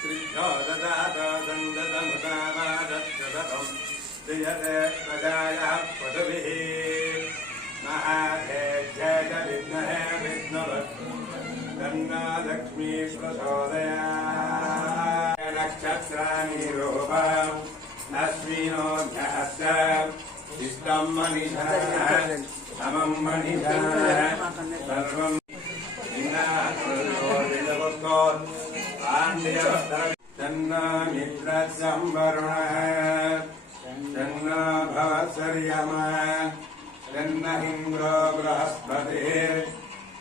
त्रिभ्यो ददात दण्डदमुदावादक्षतम् क्रियते प्रजायः पदुभिः महाधेज्यज विद्महे विद्मवत् तन्ना लक्ष्मी प्रचोदयात् नक्षत्राणि रूपा अश्विनोऽभ्यश्च इष्टं मणिधरः समं मणिधरः सर्वम् इन्द्राः चन्नमित्रसंवरुणः चन्न भवत्सर्यमः चन्न इन्द्रो बृहस्पतिः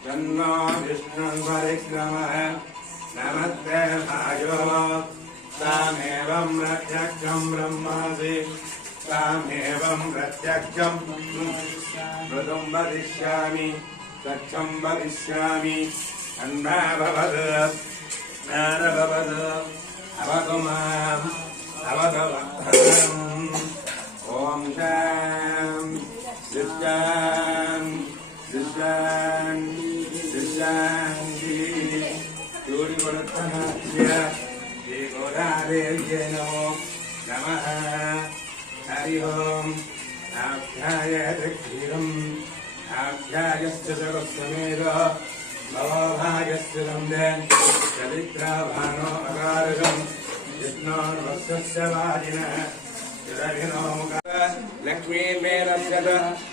चन्नो विष्णुर्वरिक्रमः नमस्ते भायो तामेवं प्रत्यक्षं ब्रह्मासि तामेवं प्रत्यक्षं मृदुं वदिष्यामि सत्यं वदिष्यामि अन्ना भवद ॐ शां दिशान् दिशान् दिशान्ति सूर्यगुणत्वनास्य श्रीगोरादेव्यै नमो नमः हरि ओम् आख्यायते क्षीरम् आख्यायश्च जगत्समेद भवभागस्य लम्बे चरित्राभानो अकारकम् विष्णोर्वस्य वाजिनः लक्ष्मी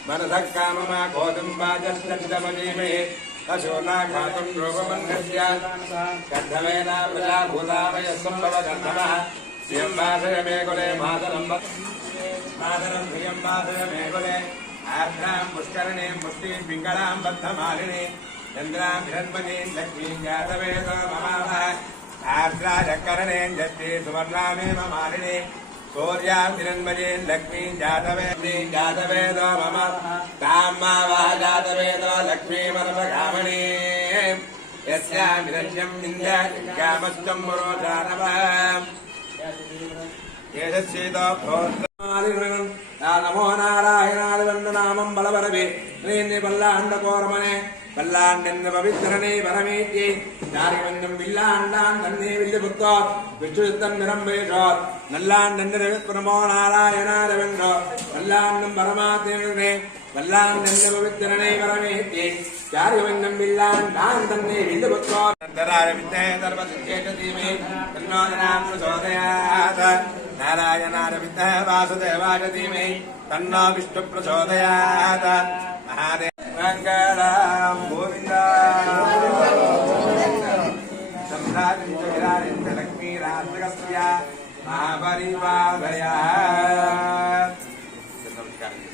वरदः काममा गोदम्बाजस्तमनीमहे अशोना घातुं रूपमन्धस्य गन्धवेना मे कुले मातरं मातरं श्रियं वासय मे कुले आर्द्रां पुष्करणीं पुष्टीं पिङ्गलां बद्धमालिनी चन्द्रां मालिनी। சூர்யாம் இரண்மரே லக்ஷ்மி ஜாதவே ஜாதவேதோ மம தாமா வா ஜாதவேதோ லக்ஷ்மி மரம காமணி எஸ்யாம் இரண்யம் இந்த காமஸ்தம் மரோதாரவ ஏதசீதோ நமோ நாராயணாதிவந்த நாமம் பலவரவே என்றே வல்லாண்ட கோரமனே வல்லாண்டென்ற பவித்திரனே வரமேற்றியை யாரிவென்றும் வில்லாண்டான் தன்னே வில்லு புத்தோர் விச்சுத்தன் நிரம்பேற்றோர் நல்லாண்டென்று பிரமோ நாராயணாரவென்றோ வல்லாண்டும் பரமாத்மனே வல்லாண்டென்ற பவித்திரனை வரமேற்றியை யாரிவென்றும் வில்லாண்டான் தன்னே வில்லு புத்தோர் நந்தராரவித்தே சர்வசித்தேஷ தீமே தன்னோதனாம் சோதயாத நாராயணாரவித்த வாசுதேவாய தீமே தன்னோ விஷ்ணு பிரச்சோதயாத మంగళం గోవింద. సంభ్రాజించ విరాజించ లక్ష్మీరాజగస్య మహాపరివాదయ నమస్కారం.